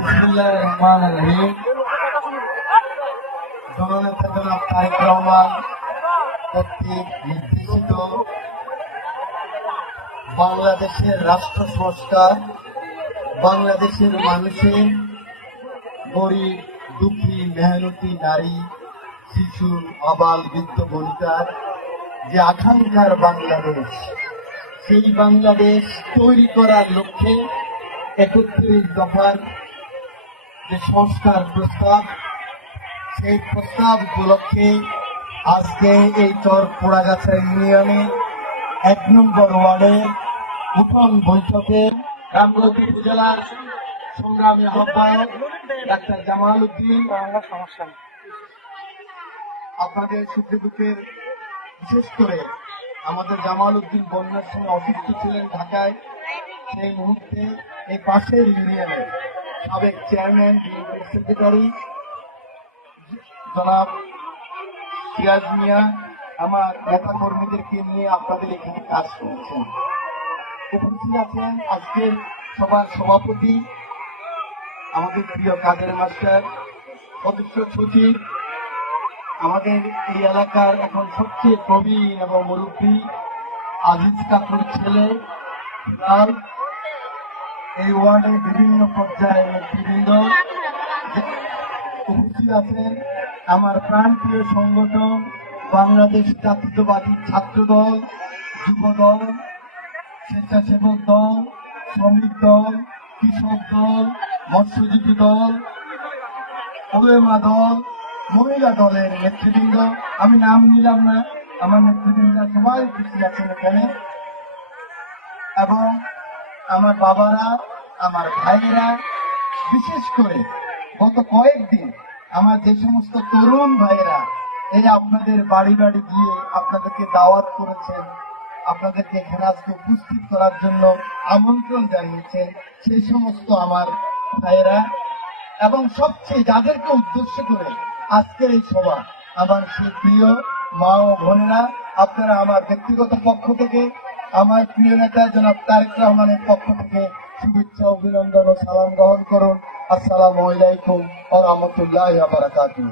বিসমিল্লাহির রহমানির রহিম। জননেতা জনাব তারেক রহমান কর্তৃক নির্দেশিত বাংলাদেশের রাষ্ট্র সংস্কার, বাংলাদেশের মানুষের গরিব দুঃখী মেহনতি নারী শিশু আবাল বৃদ্ধ বনিতার যে আকাঙ্ক্ষার বাংলাদেশ, সেই বাংলাদেশ তৈরি করার লক্ষ্যে ৩১ দফার যে সংস্কার প্রস্তাব, সেই প্রস্তাব উপলক্ষে আজকে এই চর পোড়াগাছা ইউনিয়নে ১ নম্বর ওয়ার্ডের উঠোন বৈঠকে রামগতি উপজেলার সংগ্রামী আহ্বায়ক ডাক্তার জামাল উদ্দিন, আপনাদের সুখে দুঃখের বিশেষ করে আমাদের জামাল উদ্দিন বন্যার সময় অসুস্থ ছিলেন ঢাকায়। সেই মুহূর্তে এই পাশের ইউনিয়নের সাবেক চেয়ারম্যান সেক্রেটারি জনাব সিরাজ মিয়া আমার নেতা কর্মীদেরকে নিয়ে আপনাদের এখানে কাজ করছেন। উপস্থিত আছেন আজকের সভার সভাপতি আমাদের প্রিয় কাদের মাস্টার, সদস্য সচিব, আমাদের এই এলাকার এখন সবচেয়ে প্রবীণ এবং মুরব্বী আজিজ কাকুর ছেলে ফিরাল, এই ওয়ার্ডের বিভিন্ন পর্যায়ের নেতৃবৃন্দ উপস্থিত আছেন। আমার প্রাণপ্রিয় সংগঠন বাংলাদেশ জাতীয়তাবাদী ছাত্র দল, যুব দল, স্বেচ্ছাসেবক দল, শ্রমিক দল, কৃষক দল, মৎস্যজীবী দল, ওলেমা দল, মহিলা দলের নেতৃবৃন্দ, আমি নাম নিলাম না, আমার নেতৃবৃন্দ সবাই উপস্থিত আছেন এখানে, এবং আমার বাবারা, আমার ভাইয়েরা, বিশেষ করে গত কয়েকদিন আমার যে সমস্ত তরুণ ভাইয়েরা এই আপনাদের বাড়ি বাড়ি গিয়ে আপনাদেরকে দাওয়াত করেছেন, আপনাদেরকে এখানে আজকে উপস্থিত করার জন্য আমন্ত্রণ জানিয়েছেন, সেই সমস্ত আমার ভাইয়েরা এবং সবচেয়ে যাদেরকে উদ্দেশ্য করে আজকের এই সভা, আমার সেই প্রিয় মা ও বোনেরা, আপনারা আমার ব্যক্তিগত পক্ষ থেকে, আমার প্রিয় নেতা জনাব তারেক রহমানের পক্ষ থেকে শুভেচ্ছা, অভিনন্দন ও সালাম গ্রহণ করুন। আসসালামু আলাইকুম ওয়া রাহমাতুল্লাহি ওয়া বারাকাতুহু।